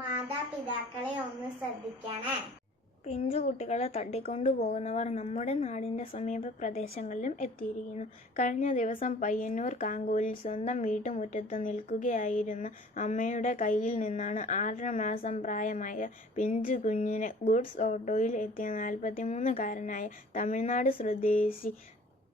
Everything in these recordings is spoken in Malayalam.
മാതാപിതാക്കളെ ഒന്ന് ശ്രദ്ധിക്കണേ. പിഞ്ചുകുട്ടികളെ തട്ടിക്കൊണ്ടുപോകുന്നവർ നമ്മുടെ നാടിന്റെ സമീപ പ്രദേശങ്ങളിലും എത്തിയിരിക്കുന്നു. കഴിഞ്ഞ ദിവസം പയ്യന്നൂർ കാങ്കോലിൽ സ്വന്തം വീട്ടുമുറ്റത്ത് നിൽക്കുകയായിരുന്ന അമ്മയുടെ കയ്യിൽ നിന്നാണ് 6.5 മാസം പ്രായമായ പിഞ്ചു കുഞ്ഞിനെ ഗുഡ്സ് ഓട്ടോയിൽ എത്തിയ 43-കാരനായ തമിഴ്നാട് സ്വദേശി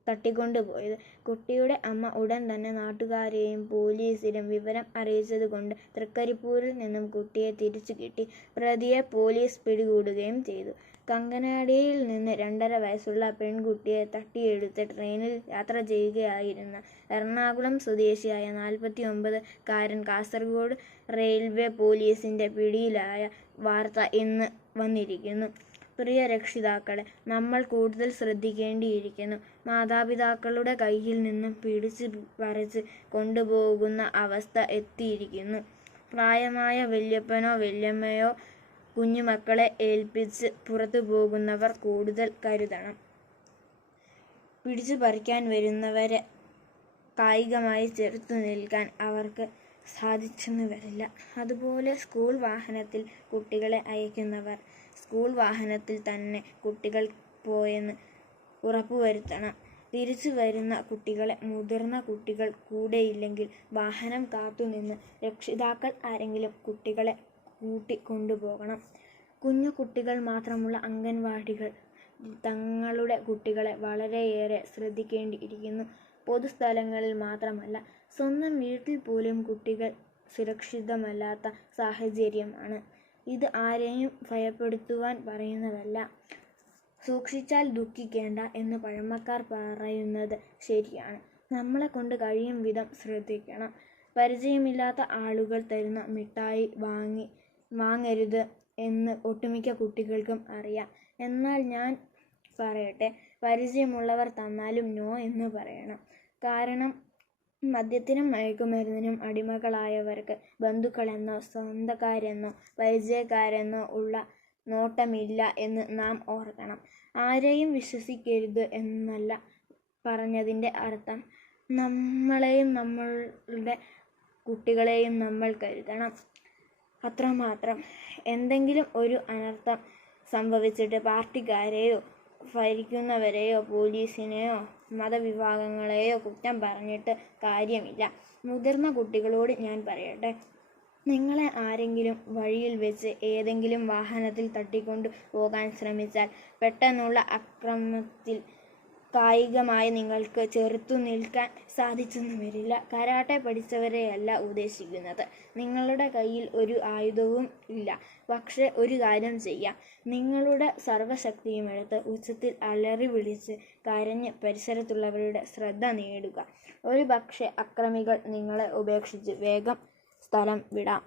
തട്ടിക്കൊണ്ടുപോയത്. കുട്ടിയുടെ അമ്മ ഉടൻ തന്നെ നാട്ടുകാരെയും പോലീസിലും വിവരം അറിയിച്ചതുകൊണ്ട് തൃക്കരിപ്പൂരിൽ നിന്നും കുട്ടിയെ തിരിച്ചു കിട്ടി. പ്രതിയെ പോലീസ് പിടികൂടുകയും ചെയ്തു. കങ്കനാടിയിൽ നിന്ന് 2.5 വയസ്സുള്ള പെൺകുട്ടിയെ തട്ടിയെടുത്ത് ട്രെയിനിൽ യാത്ര ചെയ്യുകയായിരുന്ന എറണാകുളം സ്വദേശിയായ 49-കാരൻ കാസർഗോഡ് റെയിൽവേ പോലീസിന്റെ പിടിയിലായ വാർത്ത ഇന്ന് വന്നിരിക്കുന്നു. പ്രിയ രക്ഷിതാക്കളെ, നമ്മൾ കൂടുതൽ ശ്രദ്ധിക്കേണ്ടിയിരിക്കുന്നു. മാതാപിതാക്കളുടെ കയ്യിൽ നിന്നും പിടിച്ച് പറിച്ച് കൊണ്ടുപോകുന്ന അവസ്ഥ എത്തിയിരിക്കുന്നു. പ്രായമായ വല്യപ്പനോ വല്യമ്മയോ കുഞ്ഞുമക്കളെ ഏൽപ്പിച്ച് പുറത്തു പോകുന്നവർ കൂടുതൽ കരുതണം. പിടിച്ചു പറിക്കാൻ വരുന്നവരെ കായികമായി ചെറുത്തു നിൽക്കാൻ അവർക്ക് സാധിച്ചെന്ന് വരില്ല. അതുപോലെ സ്കൂൾ വാഹനത്തിൽ കുട്ടികളെ അയക്കുന്നവർ സ്കൂൾ വാഹനത്തിൽ തന്നെ കുട്ടികൾ പോയെന്ന് ഉറപ്പുവരുത്തണം. തിരിച്ചു വരുന്ന കുട്ടികളെ മുതിർന്ന കുട്ടികൾ കൂടെയില്ലെങ്കിൽ വാഹനം കാത്തുനിന്ന് രക്ഷിതാക്കൾ ആരെങ്കിലും കുട്ടികളെ കൂട്ടിക്കൊണ്ടുപോകണം. കുഞ്ഞു കുട്ടികൾ മാത്രമുള്ള അംഗൻവാടികൾ തങ്ങളുടെ കുട്ടികളെ വളരെയേറെ ശ്രദ്ധിക്കേണ്ടിയിരിക്കുന്നു. പൊതുസ്ഥലങ്ങളിൽ മാത്രമല്ല, സ്വന്തം വീട്ടിൽ പോലും കുട്ടികൾ സുരക്ഷിതമല്ലാത്ത സാഹചര്യമാണ്. ഇത് ആരെയും ഭയപ്പെടുത്തുവാൻ പറയുന്നതല്ല. സൂക്ഷിച്ചാൽ ദുഃഖിക്കേണ്ട എന്ന് പഴമക്കാർ പറയുന്നത് ശരിയാണ്. നമ്മളെക്കൊണ്ട് കഴിയും വിധം ശ്രദ്ധിക്കണം. പരിചയമില്ലാത്ത ആളുകൾ തരുന്ന മിഠായി വാങ്ങരുത് എന്ന് ഒട്ടുമിക്ക കുട്ടികൾക്കും അറിയാം. എന്നാൽ ഞാൻ പറയട്ടെ, പരിചയമുള്ളവർ തന്നാലും നോ എന്ന് പറയണം. കാരണം മദ്യത്തിനും മയക്കുമരുന്നിനും അടിമകളായവർക്ക് ബന്ധുക്കളെന്നോ സ്വന്തക്കാരെന്നോ പരിചയക്കാരെന്നോ ഉള്ള നോട്ടമില്ല എന്ന് നാം ഓർക്കണം. ആരെയും വിശ്വസിക്കരുത് എന്നല്ല പറഞ്ഞതിൻ്റെ അർത്ഥം. നമ്മളെയും നമ്മളുടെ കുട്ടികളെയും നമ്മൾ കരുതണം, അത്രമാത്രം. എന്തെങ്കിലും ഒരു അനർത്ഥം സംഭവിച്ചിട്ട് പാർട്ടിക്കാരെയോ ഭരിക്കുന്നവരെയോ പോലീസിനെയോ മതവിഭാഗങ്ങളെയോ കുറ്റം പറഞ്ഞിട്ട് കാര്യമില്ല. മുതിർന്ന കുട്ടികളോട് ഞാൻ പറയട്ടെ, നിങ്ങളെ ആരെങ്കിലും വഴിയിൽ വെച്ച് ഏതെങ്കിലും വാഹനത്തിൽ തട്ടിക്കൊണ്ടു പോകാൻ ശ്രമിച്ചാൽ പെട്ടെന്നുള്ള അക്രമത്തിൽ കായികമായി നിങ്ങൾക്ക് ചെറുത്തു നിൽക്കാൻ സാധിച്ചെന്ന് വരില്ല. കരാട്ടെ പഠിച്ചവരെയല്ല ഉദ്ദേശിക്കുന്നത്. നിങ്ങളുടെ കയ്യിൽ ഒരു ആയുധവും ഇല്ല. പക്ഷെ ഒരു കാര്യം ചെയ്യാം. നിങ്ങളുടെ സർവ്വശക്തിയുമെടുത്ത് ഉച്ചത്തിൽ അലറി വിളിച്ച് കരഞ്ഞ് പരിസരത്തുള്ളവരുടെ ശ്രദ്ധ നേടുക. ഒരു പക്ഷേ അക്രമികൾ നിങ്ങളെ ഉപേക്ഷിച്ച് വേഗം സ്ഥലം വിടാം.